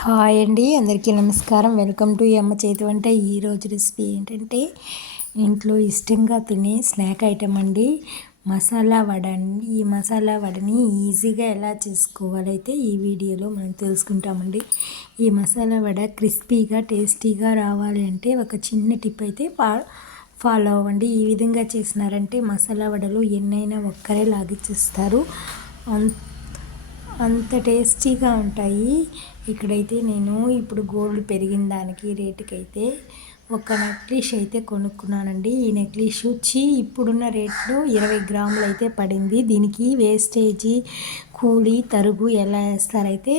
Hi అండి, అందరికీ నమస్కారం. వెల్కమ్ టు అమ్మ చేతి వంట. ఈరోజు రెసిపీ ఏంటంటే ఇంట్లో ఇష్టంగా తినే స్నాక్ ఐటమ్ అండి, మసాలా వడ అండి. ఈ మసాలా వడని ఈజీగా ఎలా చేసుకోవాలైతే ఈ వీడియోలో మనం తెలుసుకుంటామండి. ఈ మసాలా వడ క్రిస్పీగా టేస్టీగా రావాలి అంటే ఒక చిన్న టిప్ అయితే ఫాలో అవ్వండి. ఈ విధంగా చేసినారంటే మసాలా వడలు ఎన్నైనా ఒక్కరే లాగిచ్చేస్తారు, అంత టేస్టీగా ఉంటాయి. ఇక్కడైతే నేను ఇప్పుడు గోల్డ్ పెరిగిన దానికి రేటుకైతే ఒక నెక్లెస్ అయితే కొనుక్కున్నానండి. ఈ నెక్లెస్ వచ్చి ఇప్పుడున్న రేట్లో 20 గ్రాములు అయితే పడింది. దీనికి వేస్టేజీ, కూలీ, తరుగు ఎలా వేస్తారైతే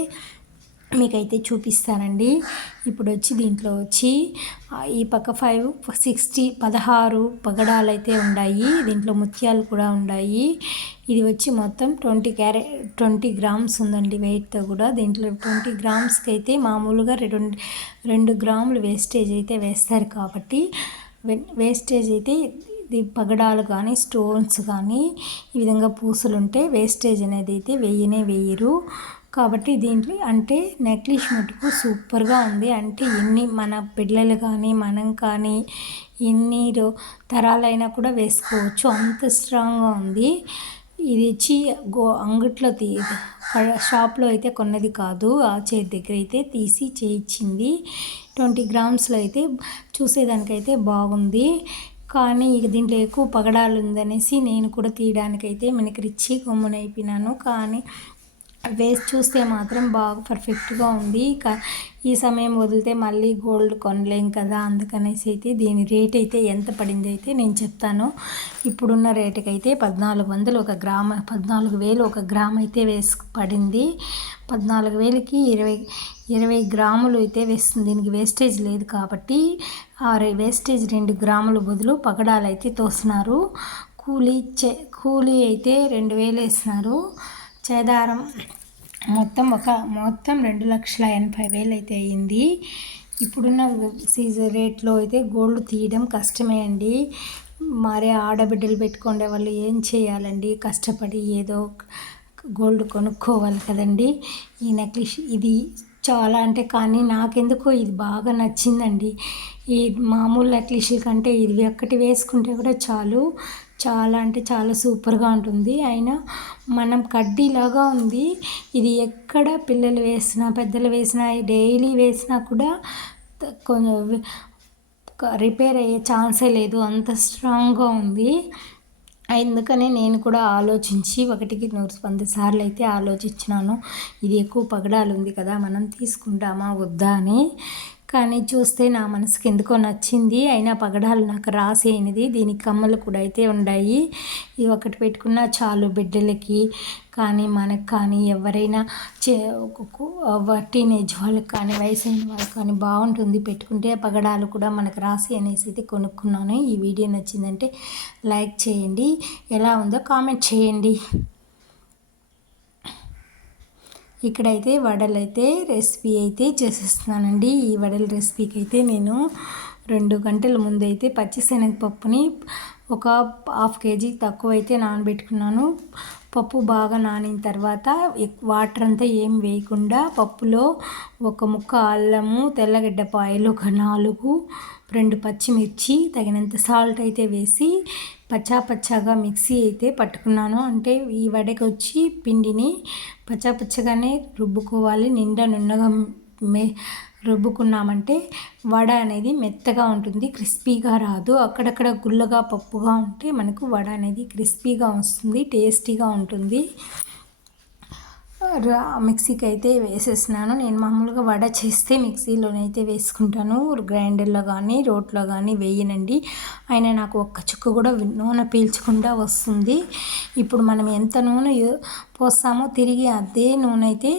మీకైతే చూపిస్తానండి. ఇప్పుడు వచ్చి దీంట్లో వచ్చి ఈ పక్క 16 పగడాలు అయితే ఉన్నాయి. దీంట్లో ముత్యాలు కూడా ఉన్నాయి. ఇది వచ్చి మొత్తం 20 గ్రామ్స్ ఉందండి వెయిట్తో కూడా. దీంట్లో 20 గ్రామ్స్కి అయితే మామూలుగా 2 గ్రాములు వేస్టేజ్ అయితే వేస్తారు కాబట్టి వేస్టేజ్ అయితే ఇది పగడాలు కానీ స్టోన్స్ కానీ ఈ విధంగా పూసలు ఉంటే వేస్టేజ్ అనేది అయితే వేయరు కాబట్టి దీంట్లో అంటే నెక్లెస్ మటుకు సూపర్గా ఉంది. అంటే మన పిల్లలు కానీ మనం కానీ ఎన్ని తరాలైనా కూడా వేసుకోవచ్చు, అంత స్ట్రాంగ్గా ఉంది. ఇది వచ్చి అంగట్లో షాప్లో అయితే కొన్నది కాదు, ఆ చేతి దగ్గర అయితే తీసి చేయించింది. 20 గ్రామ్స్లో అయితే చూసేదానికైతే బాగుంది. కానీ ఇక దీంట్లో ఎక్కువ పగడాలు ఉందనేసి నేను కూడా తీయడానికైతే మినకరిచ్చి గమ్మునైపోయినాను. కానీ వేసి చూస్తే మాత్రం బాగా పర్ఫెక్ట్గా ఉంది. ఈ సమయం వదిలితే మళ్ళీ గోల్డ్ కొనలేం కదా, అందుకనేసి అయితే దీని రేట్ అయితే ఎంత పడింది అయితే నేను చెప్తాను. ఇప్పుడున్న రేటుకి అయితే 1400 ఒక గ్రామ్, 14,000 ఒక గ్రామ్ అయితే పడింది. 14,000కి 20 గ్రాములు అయితే వేస్తుంది. దీనికి వేస్టేజ్ లేదు కాబట్టి ఆ వేస్టేజ్ 2 గ్రాముల బదులు పగడాలు అయితే తోసినారు. కూలీ అయితే 2,000 వేసినారు. చేదారం మొత్తం 2,80,000 అయితే అయ్యింది. ఇప్పుడున్న సీజన్ రేట్లో అయితే గోల్డ్ తీయడం కష్టమే అండి. మరే ఆడబిడ్డలు పెట్టుకునే వాళ్ళు ఏం చేయాలండి, కష్టపడి ఏదో గోల్డ్ కొనుక్కోవాలి కదండి. ఈ నెక్లెస్ ఇది చాలా అంటే కానీ నాకెందుకో ఇది బాగా నచ్చిందండి. ఈ మామూలు నెక్లెస్ కంటే ఇది ఒక్కటి వేసుకుంటే కూడా చాలా అంటే చాలా సూపర్గా ఉంటుంది. అయినా మనం కడ్డీలాగా ఉంది. ఇది ఎక్కడ పిల్లలు వేసినా పెద్దలు వేసినా డైలీ వేసినా కూడా కొంచెం రిపేర్ అయ్యే ఛాన్సే లేదు, అంత స్ట్రాంగ్గా ఉంది. అందుకనే నేను కూడా ఆలోచించి 1కి 100 సార్లు అయితే ఆలోచించినాను. ఇది ఎక్కువ పగడాలు ఉంది కదా, మనం తీసుకుంటామా వద్దా అని. కానీ చూస్తే నా మనసుకి ఎందుకో నచ్చింది. అయినా పగడాలు నాకు రాసేయనిది. దీనికి కమ్మలు కూడా అయితే ఉన్నాయి. ఇది ఒకటి పెట్టుకున్నా చాలు, బిడ్డలకి కానీ మనకు కానీ ఎవరైనా టీనేజ్ వాళ్ళకి కానీ వయసైన వాళ్ళకి కానీ బాగుంటుంది పెట్టుకుంటే. పగడాలు కూడా మనకు రాసి అనేసి అయితే కొనుక్కున్నాను. ఈ వీడియో నచ్చిందంటే లైక్ చేయండి, ఎలా ఉందో కామెంట్ చేయండి. ఇక్కడైతే వడలైతే రెసిపీ అయితే చేసేస్తున్నానండి. ఈ వడల రెసిపీకి అయితే నేను 2 గంటల ముందు అయితే పచ్చిశనగపప్పుని ఒక 1/2 కేజీ తక్కువ అయితే నానబెట్టుకున్నాను. పప్పు బాగా నానిన తర్వాత వాటర్ అంతా ఏం వేయకుండా పప్పులో ఒక ముక్క అల్లము, తెల్లగడ్డపాయలు ఒక 4, 2 పచ్చిమిర్చి, తగినంత సాల్ట్ అయితే వేసి పచ్చాగా మిక్సీ అయితే పట్టుకున్నాను. అంటే ఈ వడకి వచ్చి పిండిని పచ్చాగానే రుబ్బుకోవాలి. నున్నగా రుబ్బుకున్నామంటే వడ అనేది మెత్తగా ఉంటుంది, క్రిస్పీగా రాదు. అక్కడక్కడ గుల్లగా పప్పుగా ఉంటే మనకు వడ అనేది క్రిస్పీగా వస్తుంది, టేస్టీగా ఉంటుంది. మిక్సీకి అయితే వేసేసినాను. నేను మామూలుగా వడ చేస్తే మిక్సీలోనైతే వేసుకుంటాను, గ్రైండర్లో కానీ రోట్లో కానీ వేయనండి. అయినా నాకు ఒక్క చుక్క కూడా నూనె పీల్చకుండా వస్తుంది. ఇప్పుడు మనం ఎంత నూనె పోస్తామో తిరిగి అదే నూనె అయితే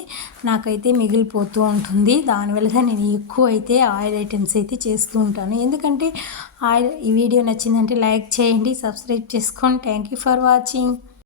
నాకైతే మిగిలిపోతూ ఉంటుంది. దానివల్ల నేను ఎక్కువ అయితే ఆయిల్ ఐటమ్స్ అయితే చేస్తూ ఉంటాను. ఎందుకంటే ఈ వీడియో నచ్చిందంటే లైక్ చేయండి, సబ్స్క్రైబ్ చేసుకోండి. Thank you for watching.